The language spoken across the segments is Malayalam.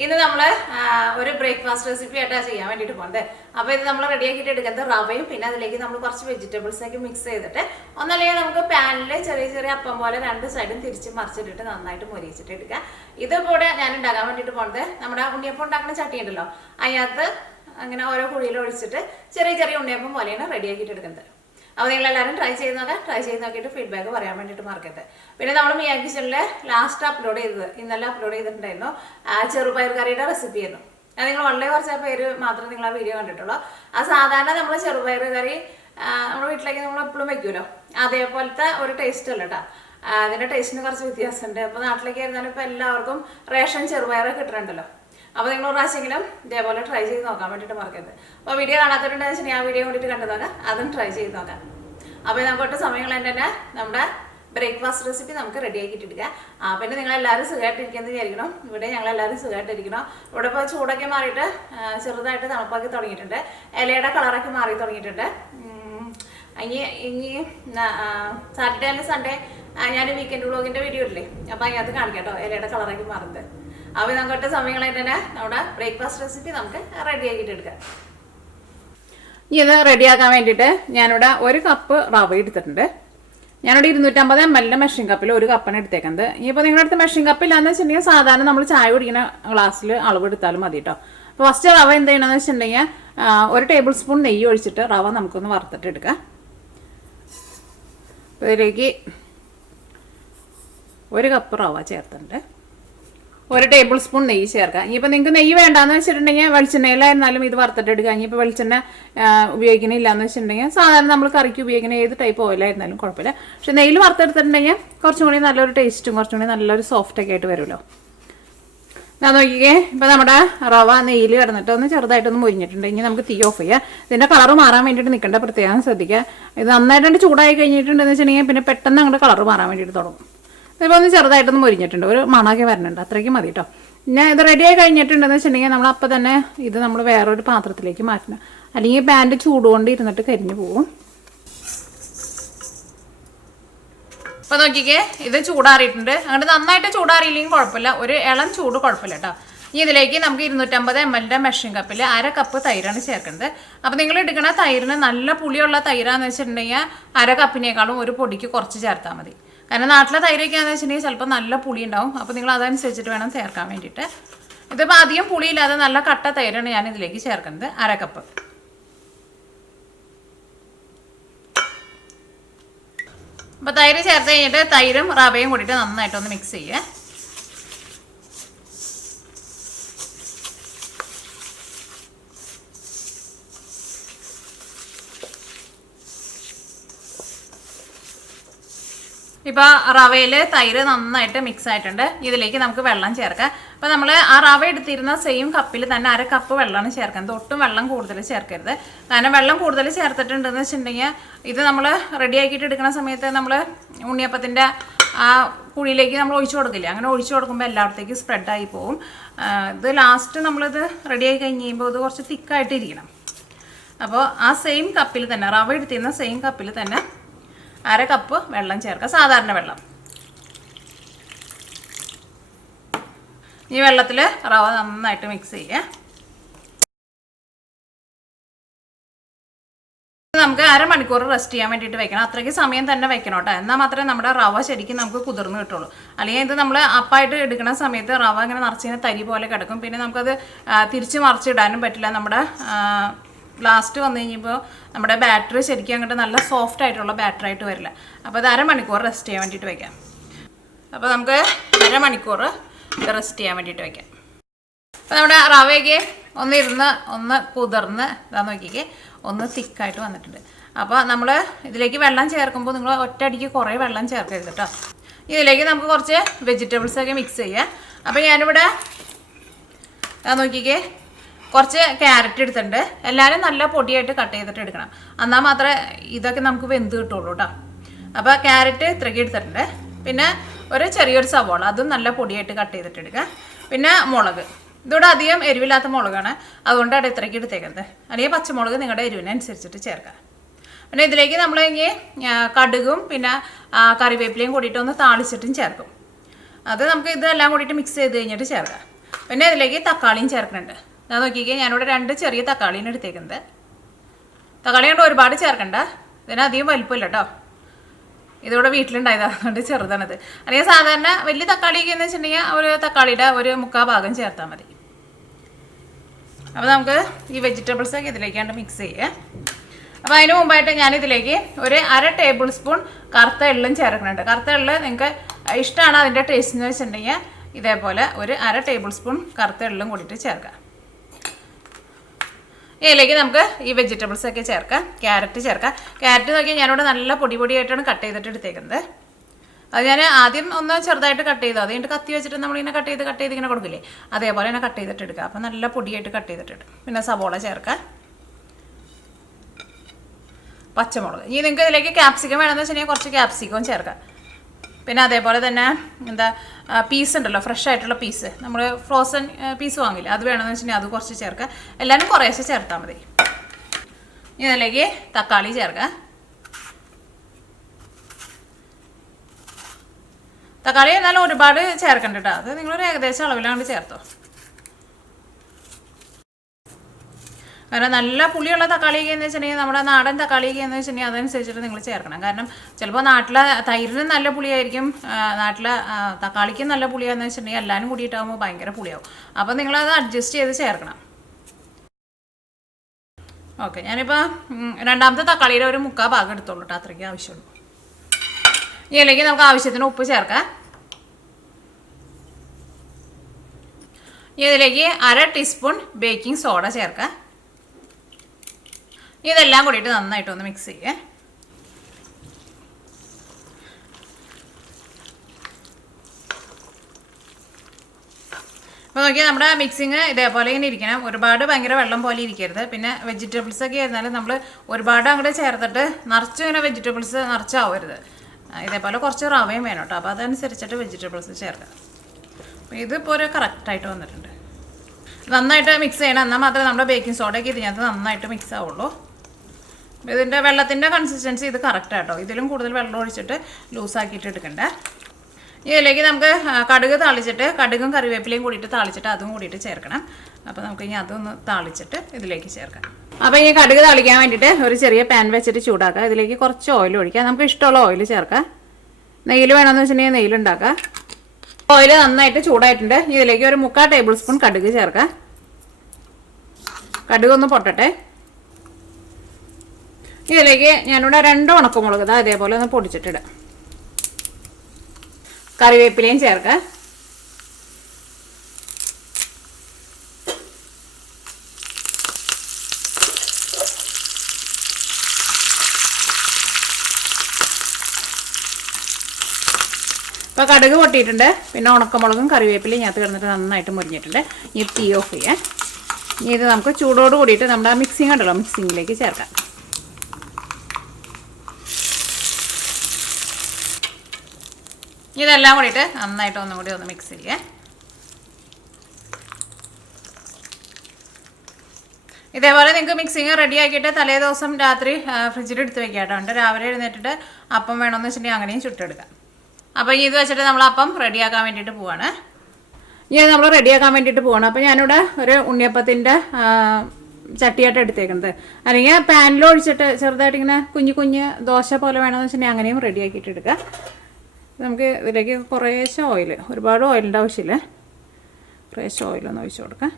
ഇന്ന് നമ്മൾ ഒരു ബ്രേക്ക്ഫാസ്റ്റ് റെസിപ്പി ആയിട്ടാണ് ചെയ്യാൻ വേണ്ടിയിട്ട് പോകുന്നത്. അപ്പോൾ ഇത് നമ്മൾ റെഡിയാക്കിയിട്ട് എടുക്കുന്നത് റവയും പിന്നെ അതിലേക്ക് നമ്മൾ കുറച്ച് വെജിറ്റബിൾസൊക്കെ മിക്സ് ചെയ്തിട്ട് ഒന്നല്ലെങ്കിൽ നമുക്ക് പാനിൽ ചെറിയ ചെറിയ അപ്പം പോലെ രണ്ട് സൈഡും തിരിച്ച് മറിച്ചിട്ടിട്ട് നന്നായിട്ട് മൊരിയിച്ചിട്ട് എടുക്കുക. ഇതുകൂടെ ഞാൻ ഉണ്ടാക്കാൻ വേണ്ടിയിട്ട് പോകുന്നത് നമ്മുടെ ഉണ്ണിയപ്പം ഉണ്ടാക്കുന്ന ചട്ടി ഉണ്ടല്ലോ, അതിനകത്ത് അങ്ങനെ ഓരോ കുഴിയിൽ ഒഴിച്ചിട്ട് ചെറിയ ചെറിയ ഉണ്ണിയപ്പം പോലെയാണ് റെഡിയാക്കിയിട്ട് എടുക്കുന്നത്. അപ്പോൾ നിങ്ങളെല്ലാവരും ട്രൈ ചെയ്ത് നോക്കിയിട്ട് ഫീഡ്ബാക്ക് പറയാൻ വേണ്ടിയിട്ട് മറക്കരുത്. പിന്നെ നമ്മൾ മിയാ കിച്ചണിൽ ലാസ്റ്റ് അപ്ലോഡ് ചെയ്തത് ഇന്നലെ അപ്ലോഡ് ചെയ്തിട്ടുണ്ടായിരുന്നു ചെറുപയർ കറിയുടെ റെസിപ്പി ആയിരുന്നു. അത് നിങ്ങൾ വളരെ കുറച്ച് പേര് മാത്രമേ നിങ്ങൾ ആ വീഡിയോ കണ്ടിട്ടുള്ളൂ. ആ സാധാരണ നമ്മൾ ചെറുപയർ കറി നമ്മുടെ വീട്ടിലേക്ക് നമ്മൾ എപ്പോഴും വെക്കുമല്ലോ, അതേപോലത്തെ ഒരു ടേസ്റ്റ് അല്ല കേട്ടോ. അതിൻ്റെ ടേസ്റ്റിന് കുറച്ച് വ്യത്യാസമുണ്ട്. അപ്പോൾ നാട്ടിലേക്ക് ആയിരുന്നാലും ഇപ്പോൾ എല്ലാവർക്കും റേഷൻ ചെറുപയറൊക്കെ കിട്ടുന്നുണ്ടല്ലോ. അപ്പോൾ നിങ്ങൾ ഒരു പ്രാവശ്യമെങ്കിലും ഇതേപോലെ ട്രൈ ചെയ്ത് നോക്കാൻ വേണ്ടിയിട്ട് മറക്കരുത്. അപ്പോൾ വീഡിയോ കാണാത്തവരുണ്ടെന്ന് വെച്ചിട്ടുണ്ടെങ്കിൽ ആ വീഡിയോ കൂടിയിട്ട് കണ്ടു നോക്കാം, അതും ട്രൈ ചെയ്ത് നോക്കാം. അപ്പോൾ നമുക്ക് സമയങ്ങൾ തന്നെ നമ്മുടെ ബ്രേക്ക്ഫാസ്റ്റ് റെസിപ്പി നമുക്ക് റെഡി ആക്കിയിട്ടിരിക്കുക. പിന്നെ നിങ്ങളെല്ലാവരും സുഖമായിട്ടിരിക്കുന്നത് വിചാരിക്കണം. ഇവിടെ ഞങ്ങളെല്ലാവരും സുഖമായിട്ടിരിക്കണം. ഇവിടെ ഇപ്പോൾ ചൂടൊക്കെ മാറിയിട്ട് ചെറുതായിട്ട് തണുപ്പാക്കി തുടങ്ങിയിട്ടുണ്ട്, ഇലയുടെ കളറൊക്കെ മാറി തുടങ്ങിയിട്ടുണ്ട്. ഇനി സാറ്റർഡേ അല്ലെങ്കിൽ സൺഡേ ഞാൻ വീക്കെൻഡ് വ്ളോഗിൻ്റെ വീഡിയോ ഇല്ലേ, അപ്പോൾ അതിനകത്ത് കാണിക്കാം കേട്ടോ ഇലയുടെ കളറൊക്കെ മാറുന്നത്. അപ്പോൾ നമുക്ക് സമയങ്ങളായിട്ട് തന്നെ നമ്മുടെ ബ്രേക്ക്ഫാസ്റ്റ് റെസിപ്പി നമുക്ക് റെഡി ആക്കിയിട്ട് എടുക്കാം. ഇനി ഇത് റെഡിയാക്കാൻ വേണ്ടിയിട്ട് ഞാനിവിടെ 1 കപ്പ് റവ എടുത്തിട്ടുണ്ട്. ഞാനിവിടെ 250 ml മെഷീൻ കപ്പിൽ 1 കപ്പാണ് എടുത്തേക്കുന്നത്. ഇനിയിപ്പോൾ നിങ്ങളുടെ അടുത്ത് മെഷീൻ കപ്പില്ലാന്ന് വെച്ചിട്ടുണ്ടെങ്കിൽ സാധാരണ നമ്മൾ ചായ കുടിക്കുന്ന ഗ്ലാസ്സിൽ അളവ് എടുത്താലും മതി കേട്ടോ. അപ്പോൾ ഫസ്റ്റ് റവ എന്ത് ചെയ്യണമെന്ന് വെച്ചിട്ടുണ്ടെങ്കിൽ 1 ടേബിൾ സ്പൂൺ നെയ്യ് ഒഴിച്ചിട്ട് റവ നമുക്കൊന്ന് വറുത്തിട്ട് എടുക്കാം. അപ്പോൾ ഇതിലേക്ക് 1 കപ്പ് റവ ചേർത്തിട്ടുണ്ട്. 1 ടേബിൾ സ്പൂൺ നെയ്യ് ചേർക്കാം. ഇനിയിപ്പോൾ നിങ്ങൾക്ക് നെയ്യ് വേണ്ടാന്ന് വെച്ചിട്ടുണ്ടെങ്കിൽ വെളിച്ചെണ്ണയിലായിരുന്നാലും ഇത് വറുത്തിട്ടെടുക്കുക. ഇനിയിപ്പോൾ വെളിച്ചെണ്ണ ഉപയോഗിക്കണില്ല എന്ന് വെച്ചിട്ടുണ്ടെങ്കിൽ സാധാരണ നമ്മൾ കറിക്ക് ഉപയോഗിക്കുന്ന ഏത് ടൈപ്പ് ഓയിലായിരുന്നാലും കുഴപ്പമില്ല. പക്ഷെ നെയ്യിൽ വറുത്തെടുത്തിട്ടുണ്ടെങ്കിൽ കുറച്ചും കൂടി നല്ലൊരു ടേസ്റ്റും കുറച്ചും കൂടി നല്ലൊരു സോഫ്റ്റൊക്കെ ആയിട്ട് വരുമല്ലോ. ഞാൻ നോക്കിക്കേ, ഇപ്പോൾ നമ്മുടെ റവ നെയ്യിൽ കിടന്നിട്ട് ഒന്ന് ചെറുതായിട്ടൊന്ന് മുരിഞ്ഞിട്ടുണ്ട്. ഇനി നമുക്ക് തീ ഓഫ് ചെയ്യാം. ഇതിൻ്റെ കളറ് മാറാൻ വേണ്ടിയിട്ട് നിൽക്കേണ്ട, പ്രത്യേകം ശ്രദ്ധിക്കുക. ഇത് നന്നായിട്ട് ചൂടായി കഴിഞ്ഞിട്ടുണ്ടെന്ന് വെച്ചിട്ടുണ്ടെങ്കിൽ പിന്നെ പെട്ടെന്ന് അങ്ങോട്ട് കളറ് മാറാൻ വേണ്ടിയിട്ട് തുടങ്ങും. ഇപ്പോൾ ഒന്ന് ചെറുതായിട്ടൊന്ന് മുരിഞ്ഞിട്ടുണ്ട്, ഒരു മണമൊക്കെ വരുന്നുണ്ട്, അത്രയ്ക്ക് മതി കേട്ടോ. പിന്നെ ഇത് റെഡിയായി കഴിഞ്ഞിട്ടുണ്ടെന്ന് വെച്ചിട്ടുണ്ടെങ്കിൽ നമ്മൾ അപ്പം തന്നെ ഇത് നമ്മൾ വേറൊരു പാത്രത്തിലേക്ക് മാറ്റണം, അല്ലെങ്കിൽ പാൻ്റെ ചൂടുകൊണ്ട് ഇരുന്നിട്ട് കരിഞ്ഞു പോകും. അപ്പോൾ നോക്കിക്കേ, ഇത് ചൂടാറിയിട്ടുണ്ട്. അങ്ങോട്ട് നന്നായിട്ട് ചൂടാറിയില്ലെങ്കിൽ കുഴപ്പമില്ല, ഒരു ഇളം ചൂട് കുഴപ്പമില്ല കേട്ടോ. ഇനി ഇതിലേക്ക് നമുക്ക് 250 ml മെഷീൻ കപ്പിൽ 1/2 കപ്പ് തൈരാണ് ചേർക്കുന്നത്. അപ്പോൾ നിങ്ങൾ എടുക്കുന്ന തൈരിന് നല്ല പുളിയുള്ള തൈരാന്ന് വെച്ചിട്ടുണ്ടെങ്കിൽ 1/2 കപ്പിനേക്കാളും ഒരു പൊടിക്ക് കുറച്ച് ചേർത്താൽ മതി. കാരണം നാട്ടിലെ തൈരൊക്കെയാണെന്ന് വെച്ചിട്ടുണ്ടെങ്കിൽ ചിലപ്പോൾ നല്ല പുളി ഉണ്ടാവും. അപ്പോൾ നിങ്ങൾ അതനുസരിച്ചിട്ട് വേണം ചേർക്കാൻ വേണ്ടിയിട്ട്. ഇതിപ്പോൾ അധികം പുളിയില്ലാതെ നല്ല കട്ട തൈരാണ് ഞാൻ ഇതിലേക്ക് ചേർക്കുന്നത്, 1/2 കപ്പ്. അപ്പോൾ തൈര് ചേർത്ത് കഴിഞ്ഞിട്ട് തൈരും റവയും കൂടിയിട്ട് നന്നായിട്ടൊന്ന് മിക്സ് ചെയ്യുക. ഇപ്പോൾ റവയിൽ തൈര് നന്നായിട്ട് മിക്സ് ആയിട്ടുണ്ട്. ഇതിലേക്ക് നമുക്ക് വെള്ളം ചേർക്കാം. അപ്പോൾ നമ്മൾ ആ റവ എടുത്തിരുന്ന സെയിം കപ്പിൽ തന്നെ 1/2 കപ്പ് വെള്ളമാണ് ചേർക്കുന്നത്. ഒട്ടും വെള്ളം കൂടുതൽ ചേർക്കരുത്. കാരണം വെള്ളം കൂടുതൽ ചേർത്തിട്ടുണ്ടെന്ന് വെച്ചിട്ടുണ്ടെങ്കിൽ ഇത് നമ്മൾ റെഡിയാക്കിയിട്ട് എടുക്കുന്ന സമയത്ത് നമ്മൾ ഉണ്ണിയപ്പത്തിൻ്റെ ആ കുഴിയിലേക്ക് നമ്മൾ ഒഴിച്ചു കൊടുക്കില്ല. അങ്ങനെ ഒഴിച്ചു കൊടുക്കുമ്പോൾ എല്ലായിടത്തേക്കും സ്പ്രെഡായി പോകും. ഇത് ലാസ്റ്റ് നമ്മളിത് റെഡിയായി കഴിഞ്ഞ് കഴിയുമ്പോൾ ഇത് കുറച്ച് തിക്കായിട്ടിരിക്കണം. അപ്പോൾ ആ സെയിം കപ്പിൽ തന്നെ റവ എടുത്തിരുന്ന സെയിം കപ്പിൽ തന്നെ 1/2 കപ്പ് വെള്ളം ചേർക്കുക, സാധാരണ വെള്ളം. ഈ വെള്ളത്തിൽ റവ നന്നായിട്ട് മിക്സ് ചെയ്യുക. നമുക്ക് 1/2 മണിക്കൂർ റെസ്റ്റ് ചെയ്യാൻ വേണ്ടിയിട്ട് വെക്കണം. അത്രയ്ക്ക് സമയം തന്നെ വെക്കണം കേട്ടോ, എന്നാൽ മാത്രമേ നമ്മുടെ റവ ശരിക്കും നമുക്ക് കുതിർന്ന് കിട്ടുള്ളൂ. അല്ലെങ്കിൽ ഇത് നമ്മൾ അപ്പായിട്ട് എടുക്കുന്ന സമയത്ത് റവ ഇങ്ങനെ നിറച്ചിങ്ങനെ തരി പോലെ കിടക്കും. പിന്നെ നമുക്കത് തിരിച്ച് മറിച്ചിടാനും പറ്റില്ല. നമ്മുടെ ലാസ്റ്റ് വന്നു കഴിഞ്ഞപ്പോൾ നമ്മുടെ ബാറ്ററി ശരിക്കും അങ്ങോട്ട് നല്ല സോഫ്റ്റ് ആയിട്ടുള്ള ബാറ്ററി ആയിട്ട് വരില്ല. അപ്പോൾ അത് 1/2 മണിക്കൂർ റെസ്റ്റ് ചെയ്യാൻ വേണ്ടിയിട്ട് വയ്ക്കാം. അപ്പോൾ നമുക്ക് 1/2 മണിക്കൂർ ഇത് റെസ്റ്റ് ചെയ്യാൻ വേണ്ടിയിട്ട് വയ്ക്കാം. അപ്പോൾ നമ്മുടെ റവയ്ക്ക് ഒന്ന് കുതിർന്ന് ഇതാ നോക്കിക്കേ, ഒന്ന് തിക്കായിട്ട് വന്നിട്ടുണ്ട്. അപ്പോൾ നമ്മൾ ഇതിലേക്ക് വെള്ളം ചേർക്കുമ്പോൾ നിങ്ങൾ ഒറ്റയടിക്ക് കുറേ വെള്ളം ചേർക്കരുത് കേട്ടോ. ഇതിലേക്ക് നമുക്ക് കുറച്ച് വെജിറ്റബിൾസൊക്കെ മിക്സ് ചെയ്യാം. അപ്പോൾ ഞാനിവിടെ നോക്കിക്കേ, കുറച്ച് ക്യാരറ്റ് എടുത്തിട്ടുണ്ട്. എല്ലാവരും നല്ല പൊടിയായിട്ട് കട്ട് ചെയ്തിട്ട് എടുക്കണം, എന്നാൽ മാത്രമേ ഇതൊക്കെ നമുക്ക് വെന്ത് കിട്ടുള്ളൂ കേട്ടോ. അപ്പോൾ ക്യാരറ്റ് ഇത്രയ്ക്ക് എടുത്തിട്ടുണ്ട്. പിന്നെ ഒരു ചെറിയൊരു സവോള, അതും നല്ല പൊടിയായിട്ട് കട്ട് ചെയ്തിട്ട് എടുക്കുക. പിന്നെ മുളക്, ഇതിവിടെ അധികം എരിവില്ലാത്ത മുളകാണ്, അതുകൊണ്ടാണ് ഇത്രയ്ക്ക് എടുത്തേക്കുന്നത്. അല്ലെങ്കിൽ പച്ചമുളക് നിങ്ങളുടെ എരിവിനനുസരിച്ചിട്ട് ചേർക്കുക. പിന്നെ ഇതിലേക്ക് നമ്മൾ ഇനി കടുകും പിന്നെ കറിവേപ്പിലയും കൂടിയിട്ട് ഒന്ന് താളിച്ചിട്ടും ചേർക്കും. അത് നമുക്ക് ഇതെല്ലാം കൂടിയിട്ട് മിക്സ് ചെയ്ത് കഴിഞ്ഞിട്ട് ചേർക്കാം. പിന്നെ ഇതിലേക്ക് തക്കാളിയും ചേർക്കുന്നുണ്ട്. ഞാൻ നോക്കിക്കേ, ഞാനിവിടെ 2 ചെറിയ തക്കാളിയാണ് എടുത്തേക്കുന്നത്. തക്കാളി കൊണ്ട് ഒരുപാട് ചേർക്കണ്ട, ഇതിന് അധികം വലിപ്പമില്ല കേട്ടോ. ഇതിവിടെ വീട്ടിലുണ്ടായതാണ്, അതുകൊണ്ട് ചെറുതാണിത്. അല്ലെങ്കിൽ സാധാരണ വലിയ തക്കാളിയൊക്കെ എന്ന് വെച്ചിട്ടുണ്ടെങ്കിൽ ഒരു തക്കാളിയുടെ ഒരു 1/4 ഭാഗം ചേർത്താൽ മതി. അപ്പോൾ നമുക്ക് ഈ വെജിറ്റബിൾസൊക്കെ ഇതിലേക്കാണ്ട് മിക്സ് ചെയ്യുക. അപ്പോൾ അതിന് മുമ്പായിട്ട് ഞാനിതിലേക്ക് ഒരു 1/2 ടേബിൾ സ്പൂൺ കറുത്ത എള്ളും ചേർക്കുന്നുണ്ട്. കറുത്ത എള്ള് നിങ്ങൾക്ക് ഇഷ്ടമാണ് അതിൻ്റെ ടേസ്റ്റ് എന്ന് വെച്ചിട്ടുണ്ടെങ്കിൽ ഇതേപോലെ ഒരു 1/2 ടേബിൾ സ്പൂൺ കറുത്ത എള്ളും കൂടിയിട്ട് ചേർക്കാം. ഇതിലേക്ക് നമുക്ക് ഈ വെജിറ്റബിൾസൊക്കെ ചേർക്കാം. ക്യാരറ്റ് ചേർക്കാം. ക്യാരറ്റ് നോക്കിയാൽ ഞാനിവിടെ നല്ല പൊടിയായിട്ടാണ് കട്ട് ചെയ്തിട്ട് എടുത്തേക്കുന്നത്. അത് ഞാൻ ആദ്യം ഒന്ന് ചെറുതായിട്ട് കട്ട് ചെയ്തു, അത് കഴിഞ്ഞിട്ട് കത്തി വെച്ചിട്ട് നമ്മളിങ്ങനെ കട്ട് ചെയ്ത് ഇങ്ങനെ കൊടുക്കില്ലേ, അതേപോലെ തന്നെ കട്ട് ചെയ്തിട്ട് എടുക്കുക. അപ്പോൾ നല്ല പൊടിയായിട്ട് കട്ട് ചെയ്തിട്ട്. പിന്നെ സവോള ചേർക്കാം, പച്ചമുളക്. ഇനി നിങ്ങൾക്ക് ഇതിലേക്ക് ക്യാപ്സിക്കം വേണമെന്ന് വെച്ചിട്ടുണ്ടെങ്കിൽ കുറച്ച് ക്യാപ്സിക്കവും ചേർക്കാം. പിന്നെ അതേപോലെ തന്നെ പീസ് ഉണ്ടല്ലോ, ഫ്രഷ് ആയിട്ടുള്ള പീസ്, നമ്മൾ ഫ്രോസൺ പീസ് വാങ്ങില്ല, അത് വേണമെന്ന് വെച്ചിട്ടുണ്ടെങ്കിൽ അത് കുറച്ച് ചേർക്കുക. എല്ലാവരും കുറേശ്ശെ ചേർത്താൽ മതി. ഇതിലേക്ക് തക്കാളി ചേർക്കുക. തക്കാളി എന്നാലും ഒരുപാട് ചേർക്കണ്ട കേട്ടോ, അത് നിങ്ങളൊരു ഏകദേശം അളവിലാണ്ട് ചേർത്തോ. കാരണം നല്ല പുളിയുള്ള തക്കാളിയൊക്കെ എന്ന് വെച്ചിട്ടുണ്ടെങ്കിൽ, നമ്മുടെ നാടൻ തക്കാളിയൊക്കെ എന്ന് വെച്ചിട്ടുണ്ടെങ്കിൽ അതനുസരിച്ചിട്ട് നിങ്ങൾ ചേർക്കണം. കാരണം ചിലപ്പോൾ നാട്ടിലെ തൈരിനും നല്ല പുളിയായിരിക്കും, നാട്ടിലെ തക്കാളിക്കും നല്ല പുളിയാന്ന് വെച്ചിട്ടുണ്ടെങ്കിൽ എല്ലാവരും കൂടിയിട്ടാകുമ്പോൾ ഭയങ്കര പുളിയാവും. അപ്പോൾ നിങ്ങളത് അഡ്ജസ്റ്റ് ചെയ്ത് ചേർക്കണം. ഓക്കെ, ഞാനിപ്പോൾ രണ്ടാമത്തെ തക്കാളിയുടെ ഒരു 1/4 ഭാഗം എടുത്തോളൂ കേട്ടോ, അത്രയ്ക്ക് ആവശ്യമുള്ളൂ. ഇതിലേക്ക് നമുക്ക് ആവശ്യത്തിന് ഉപ്പ് ചേർക്കാം. ഇതിലേക്ക് 1/2 ടീസ്പൂൺ ബേക്കിംഗ് സോഡ ചേർക്കാം. ഇതെല്ലാം കൂടിയിട്ട് നന്നായിട്ടൊന്ന് മിക്സ് ചെയ്യേ. അപ്പോൾ നോക്കിയാൽ നമ്മുടെ മിക്സിങ് ഇതേപോലെ ഇങ്ങനെ ഇരിക്കണം, ഒരുപാട് ഭയങ്കര വെള്ളം പോലെ ഇരിക്കരുത്. പിന്നെ വെജിറ്റബിൾസൊക്കെ ആയിരുന്നാലും നമ്മൾ ഒരുപാട് അങ്ങോട്ട് ചേർത്തിട്ട് നിറച്ചും ഇങ്ങനെ വെജിറ്റബിൾസ് നിറച്ചാവരുത്. ഇതേപോലെ കുറച്ച് റവയും വേണം കേട്ടോ, അപ്പോൾ അതനുസരിച്ചിട്ട് വെജിറ്റബിൾസ് ചേർക്കാം. അപ്പോൾ ഇതിപ്പോൾ ഒരു കറക്റ്റായിട്ട് വന്നിട്ടുണ്ട്. നന്നായിട്ട് മിക്സ് ചെയ്യണം, എന്നാൽ മാത്രമേ നമ്മുടെ ബേക്കിംഗ് സോഡയൊക്കെ ഇതിനകത്ത് നന്നായിട്ട് മിക്സ് ആവുള്ളൂ. ഇതിൻ്റെ വെള്ളത്തിൻ്റെ കൺസിസ്റ്റൻസി ഇത് കറക്റ്റാട്ടോ, ഇതിലും കൂടുതൽ വെള്ളം ഒഴിച്ചിട്ട് ലൂസാക്കിയിട്ട് എടുക്കണ്ടേ. ഇതിലേക്ക് നമുക്ക് കടുക് താളിച്ചിട്ട്, കടുകും കറിവേപ്പിലയും കൂടിയിട്ട് താളിച്ചിട്ട് അതും കൂടിയിട്ട് ചേർക്കണം. അപ്പോൾ നമുക്ക് ഇനി അതൊന്ന് താളിച്ചിട്ട് ഇതിലേക്ക് ചേർക്കാം. അപ്പോൾ ഈ കടുക് താളിക്കാൻ വേണ്ടിയിട്ട് ഒരു ചെറിയ പാൻ വെച്ചിട്ട് ചൂടാക്കുക. ഇതിലേക്ക് കുറച്ച് ഓയിൽ ഒഴിക്കുക, നമുക്ക് ഇഷ്ടമുള്ള ഓയിൽ ചേർക്കാം. നെയ്യിൽ വേണമെന്ന് വെച്ചിട്ടുണ്ടെങ്കിൽ നെയ്യിലുണ്ടാക്കാം. ഓയിൽ നന്നായിട്ട് ചൂടായിട്ടുണ്ട്. ഇതിലേക്ക് ഒരു 1/4 ടേബിൾ സ്പൂൺ കടുക് ചേർക്കാം. കടുക് ഒന്ന് പൊട്ടട്ടെ. ഇതിലേക്ക് ഞാനിവിടെ 2 ഉണക്കമുളക് അതേപോലെ ഒന്ന് പൊടിച്ചിട്ടിടാം. കറിവേപ്പിലയും ചേർക്കാം. ഇപ്പോൾ കടുക് പൊട്ടിയിട്ടുണ്ട്. പിന്നെ ഉണക്കമുളകും കറിവേപ്പിലയും ഇതിനകത്ത് കിടന്നിട്ട് നന്നായിട്ട് മുരിഞ്ഞിട്ടുണ്ട്. ഇനി തീ ഓഫ് ചെയ്യാം. ഇനി ഇത് നമുക്ക് ചൂടോട് കൂടിയിട്ട് നമ്മുടെ മിക്സിങ് ഉണ്ടല്ലോ, മിക്സിങ്ങിലേക്ക് ചേർക്കാം. ഇതെല്ലാം കൂടിയിട്ട് നന്നായിട്ട് ഒന്നും കൂടി ഒന്ന് മിക്സ് ചെയ്യാം. ഇതേപോലെ നിങ്ങൾക്ക് മിക്സിങ് റെഡി ആക്കിയിട്ട് തലേ ദിവസം രാത്രി ഫ്രിഡ്ജിൽ എടുത്ത് വെക്കാം കേട്ടോ. എന്നിട്ട് രാവിലെ എഴുന്നേറ്റിട്ട് അപ്പം വേണമെന്ന് വെച്ചിട്ടുണ്ടെങ്കിൽ അങ്ങനെയും ചുട്ടെടുക്കാം. അപ്പോൾ ഇത് വെച്ചിട്ട് നമ്മൾ അപ്പം റെഡിയാക്കാൻ വേണ്ടിയിട്ട് പോവാണ്. ഇനി നമ്മൾ റെഡിയാക്കാൻ വേണ്ടിയിട്ട് പോവാണ്. അപ്പോൾ ഞാനിവിടെ ഒരു ഉണ്ണിയപ്പത്തിൻ്റെ ചട്ടിയായിട്ട് എടുത്തേക്കുന്നത്, അല്ലെങ്കിൽ പാനിൽ ഒഴിച്ചിട്ട് ചെറുതായിട്ട് ഇങ്ങനെ കുഞ്ഞ് ദോശ പോലെ വേണമെന്ന് വെച്ചിട്ടുണ്ടെങ്കിൽ അങ്ങനെയും റെഡിയാക്കിയിട്ട് എടുക്കുക. നമുക്ക് ഇതിലേക്ക് കുറേശ്ശെ ഓയിൽ, ഒരുപാട് ഓയിലിൻ്റെ ആവശ്യമില്ല, കുറേശ്ശെ ഓയിലൊന്ന് ഒഴിച്ച് കൊടുക്കാം.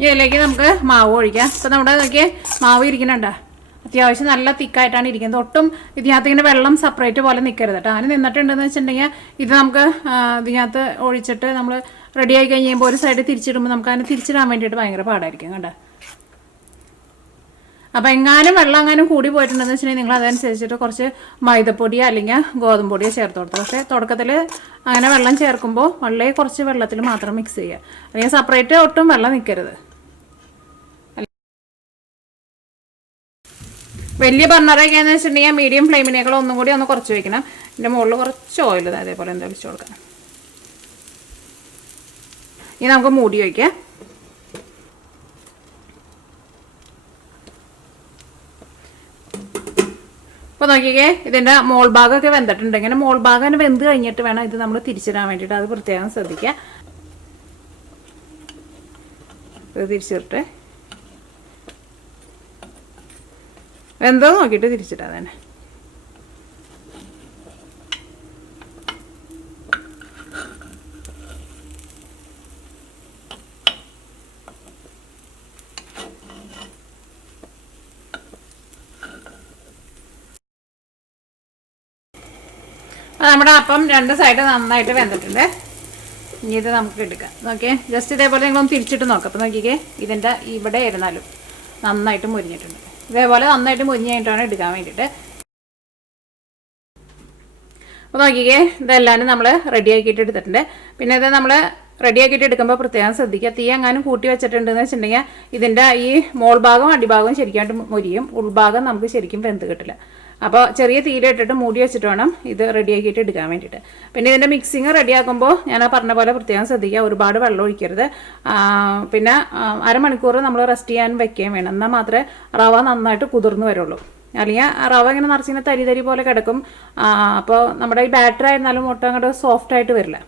ഇതിലേക്ക് നമുക്ക് മാവ് ഒഴിക്കാം. അപ്പോൾ നമ്മുടെ നോക്കിയാൽ മാവ് ഇരിക്കുന്നുണ്ടോ, അത്യാവശ്യം നല്ല തിക്കായിട്ടാണ് ഇരിക്കുന്നത്. ഒട്ടും ഇതിനകത്ത് ഇങ്ങനെ വെള്ളം സെപ്പറേറ്റ് പോലെ നിൽക്കരുത് കേട്ടോ. അങ്ങനെ നിന്നിട്ടുണ്ടെന്ന് വെച്ചിട്ടുണ്ടെങ്കിൽ ഇത് നമുക്ക് ഇതിനകത്ത് ഒഴിച്ചിട്ട് നമ്മൾ റെഡിയായി കഴിയുമ്പോൾ ഒരു സൈഡ് തിരിച്ചിടുമ്പോൾ നമുക്ക് അതിന് തിരിച്ചിടാൻ വേണ്ടിയിട്ട് ഭയങ്കര പാടായിരിക്കും കേട്ടോ. അപ്പോൾ എങ്ങാനും വെള്ളം എങ്ങാനും കൂടി പോയിട്ടുണ്ടെന്ന് വെച്ചിട്ടുണ്ടെങ്കിൽ നിങ്ങൾ അതനുസരിച്ചിട്ട് കുറച്ച് മൈദപ്പൊടിയോ അല്ലെങ്കിൽ ഗോതമ്പ് പൊടിയോ ചേർത്ത് കൊടുത്തു. പക്ഷേ തുടക്കത്തിൽ അങ്ങനെ വെള്ളം ചേർക്കുമ്പോൾ വളരെ കുറച്ച് വെള്ളത്തിൽ മാത്രം മിക്സ് ചെയ്യുക, അല്ലെങ്കിൽ സെപ്പറേറ്റ് ഒട്ടും വെള്ളം നിൽക്കരുത്. വലിയ ബർണറൊക്കെയാണെന്ന് വെച്ചിട്ടുണ്ടെങ്കിൽ മീഡിയം ഫ്ലെയിമിനേക്കാൾ ഒന്നും കൂടി ഒന്ന് കുറച്ച് വയ്ക്കണം. ഇതിൻ്റെ മുകളിൽ കുറച്ച് ഓയിൽ അതേപോലെ എന്താ ഒഴിച്ച് കൊടുക്കാം. ഇനി നമുക്ക് മൂടി വയ്ക്കാം. ഇപ്പോൾ അപ്പോൾ നോക്കിക്കേ, ഇതിൻ്റെ മോൾ ഭാഗമൊക്കെ വെന്തിട്ടുണ്ട്. ഇങ്ങനെ മോൾ ഭാഗം വെന്ത് കഴിഞ്ഞിട്ട് വേണം ഇത് നമ്മൾ തിരിച്ചിടാൻ വേണ്ടിയിട്ട്. അത് പ്രത്യേകം ശ്രദ്ധിക്കുക. ഇത് തിരിച്ചിട്ട് വെന്തോ നോക്കിയിട്ട് തിരിച്ചിട്ടാ തന്നെ. നമ്മുടെ അപ്പം 2 സൈഡ് നന്നായിട്ട് വെന്തിട്ടുണ്ട്. ഇനി ഇത് നമുക്ക് എടുക്കാം. നോക്കിയേ, ജസ്റ്റ് ഇതേപോലെ നിങ്ങളൊന്ന് തിരിച്ചിട്ട് നോക്കാം. അപ്പം നോക്കിക്കേ, ഇതിൻ്റെ ഇവിടെ ഇരുന്നാലും നന്നായിട്ട് മുരിഞ്ഞിട്ടുണ്ട്. ഇതേപോലെ നന്നായിട്ട് മുരിഞ്ഞായിട്ടാണ് എടുക്കാൻ വേണ്ടിയിട്ട്. അപ്പോൾ നോക്കിക്കേ, ഇതെല്ലാവരും നമ്മൾ റെഡിയാക്കിയിട്ട് എടുത്തിട്ടുണ്ട്. പിന്നെ ഇത് നമ്മൾ റെഡിയാക്കിയിട്ട് എടുക്കുമ്പോൾ പ്രത്യേകം ശ്രദ്ധിക്കുക. തീ എങ്ങാനും കൂട്ടി വെച്ചിട്ടുണ്ടെന്ന് വെച്ചിട്ടുണ്ടെങ്കിൽ ഇതിൻ്റെ ഈ മോൾ ഭാഗവും അടിഭാഗവും ശരിക്കായിട്ട് മുരിയും, ഉൾഭാഗം നമുക്ക് ശരിക്കും വെന്ത് കിട്ടില്ല. അപ്പോൾ ചെറിയ തീയിലിട്ടിട്ട് മൂടി വെച്ചിട്ട് വേണം ഇത് റെഡിയാക്കിയിട്ട് എടുക്കാൻ വേണ്ടിയിട്ട്. പിന്നെ ഇതിൻ്റെ മിക്സിങ് റെഡിയാക്കുമ്പോൾ ഞാൻ പറഞ്ഞ പോലെ പ്രത്യേകം ശ്രദ്ധിക്കുക, ഒരുപാട് വെള്ളം ഒഴിക്കരുത്. പിന്നെ അരമണിക്കൂർ നമ്മൾ റെസ്റ്റ് ചെയ്യാൻ വെക്കുകയും വേണം. എന്നാൽ മാത്രമേ റവ നന്നായിട്ട് കുതിർന്ന് വരുള്ളൂ. അല്ലെങ്കിൽ റവ ഇങ്ങനെ നിറച്ചിങ്ങനെ തരി പോലെ കിടക്കും. അപ്പോൾ നമ്മുടെ ഈ ബാറ്റർ ആയിരുന്നാലും മുട്ട അങ്ങോട്ട് സോഫ്റ്റായിട്ട് വരില്ല.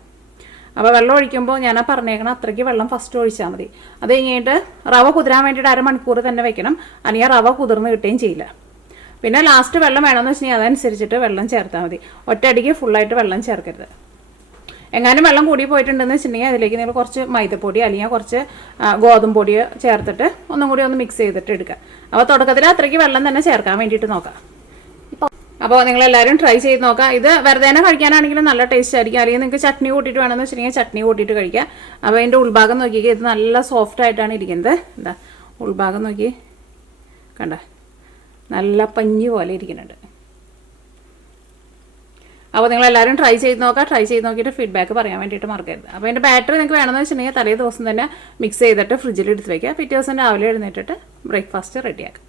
അപ്പോൾ വെള്ളം ഒഴിക്കുമ്പോൾ ഞാൻ പറഞ്ഞേക്കണം അത്രയ്ക്ക് വെള്ളം ഫസ്റ്റ് ഒഴിച്ചാൽ മതി. അത് കഴിഞ്ഞിട്ട് റവ കുതിരാൻ വേണ്ടിയിട്ട് അരമണിക്കൂർ തന്നെ വെക്കണം. അല്ലെങ്കിൽ റവ കുതിർന്ന് കിട്ടുകയും ചെയ്യില്ല. പിന്നെ ലാസ്റ്റ് വെള്ളം വേണമെന്ന് വെച്ചിട്ടുണ്ടെങ്കിൽ അതനുസരിച്ചിട്ട് വെള്ളം ചേർത്താൽ മതി. ഒറ്റയടിക്ക് ഫുള്ളായിട്ട് വെള്ളം ചേർക്കരുത്. എങ്ങാനും വെള്ളം കൂടി പോയിട്ടുണ്ടെന്ന് വെച്ചിട്ടുണ്ടെങ്കിൽ അതിലേക്ക് നിങ്ങൾ കുറച്ച് മൈദപ്പൊടി അല്ലെങ്കിൽ കുറച്ച് ഗോതമ്പ് പൊടി ചേർത്തിട്ട് ഒന്നും കൂടി ഒന്ന് മിക്സ് ചെയ്തിട്ട് എടുക്കുക. അപ്പോൾ തുടക്കത്തിൽ അത്രയ്ക്ക് വെള്ളം തന്നെ ചേർക്കാൻ വേണ്ടിയിട്ട് നോക്കാം. അപ്പോൾ നിങ്ങളെല്ലാവരും ട്രൈ ചെയ്ത് നോക്കാം. ഇത് വെറുതെ കഴിക്കാനാണെങ്കിലും നല്ല ടേസ്റ്റ് ആയിരിക്കും. അല്ലെങ്കിൽ നിങ്ങൾക്ക് ചട്നി കൂട്ടിയിട്ട് വേണമെന്ന് വെച്ചിട്ടുണ്ടെങ്കിൽ ചട്നി കൂട്ടിയിട്ട് കഴിക്കുക. അപ്പോൾ അതിൻ്റെ ഉൾഭാഗം നോക്കിക്കുക, ഇത് നല്ല സോഫ്റ്റ് ആയിട്ടാണ് ഇരിക്കുന്നത്. എന്താ ഉൾഭാഗം നോക്കി കണ്ട, നല്ല പഞ്ഞി പോലെ ഇരിക്കുന്നുണ്ട്. അപ്പോൾ നിങ്ങളെല്ലാവരും ട്രൈ ചെയ്ത് നോക്കുക. ട്രൈ ചെയ്ത് നോക്കിയിട്ട് ഫീഡ്ബാക്ക് പറയാൻ വേണ്ടിയിട്ട് മറക്കരുത്. അപ്പോൾ അതിൻ്റെ ബാറ്ററി നിങ്ങൾക്ക് വേണമെന്ന് വെച്ചിട്ടുണ്ടെങ്കിൽ തലേ ദിവസം തന്നെ മിക്സ് ചെയ്തിട്ട് ഫ്രിഡ്ജിൽ എടുത്ത് വയ്ക്കുക. പിറ്റേ ദിവസം രാവിലെ എഴുന്നേറ്റിട്ട് ബ്രേക്ക്ഫാസ്റ്റ് റെഡിയാക്കുക.